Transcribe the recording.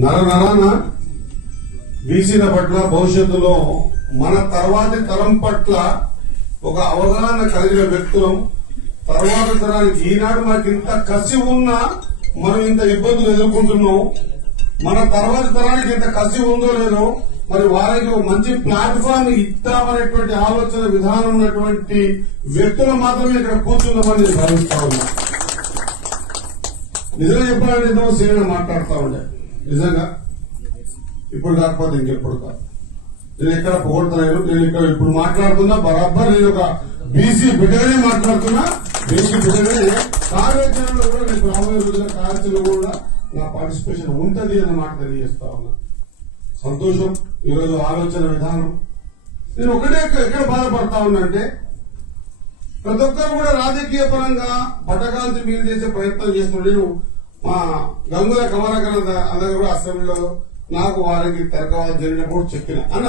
నర నరాన బీసీల పట్ల భవిష్యత్తులో మన తర్వాతి తరం పట్ల ఒక అవగాహన కలిగిన వ్యక్తులం తర్వాత తరానికి ఈనాడు మనకి ఇంత కసి ఉన్నా మనం ఇంత ఇబ్బందులు ఎదుర్కొంటున్నాం. మన తర్వాత తరానికి ఇంత కసి ఉందో లేదో మరి వారికి ఒక మంచి ప్లాట్ఫామ్ ఇద్దామనేటువంటి ఆలోచన విధానం ఉన్నటువంటి వ్యక్తులు మాత్రమే ఇక్కడ కూర్చున్నామని నేను భావిస్తా ఉన్నా. నిజంగా చెప్పాలంటే ఎంతో సీనియర్ మాట్లాడుతూ ఉండే. నిజంగా? ఇప్పుడు కాకపోతే ఇంకెప్పుడు కాదు నేను ఎక్కడ పోగొడతలేను నేను ఇక్కడ ఇప్పుడు మాట్లాడుతున్నా బరాబర్ నేను ఒక బీసీ బిడ్డగానే మాట్లాడుతున్నా బీసీ బిడ్డగానే కార్యాచరణలో కూడా నేను రాబోయే రోజుల కార్యాచరణలో కూడా నా పార్టిసిపేషన్ ఉంటది అన్న మాట తెలియజేస్తా ఉన్నా. సంతోషం ఈరోజు ఆలోచన విధానం. నేను ఒకటే ఎక్కడ బాధపడతా ఉన్నంటే ప్రతి ఒక్కరు కూడా రాజకీయ పరంగా పటకాంతి మీరు చేసే ప్రయత్నం చేస్తున్నాడు నేను మా గంగుల కమలాకర్ అందరూ కూడా అసెంబ్లీలో నాకు వారికి తెరకవాలి జరిగినప్పుడు చెప్పిన. అన్న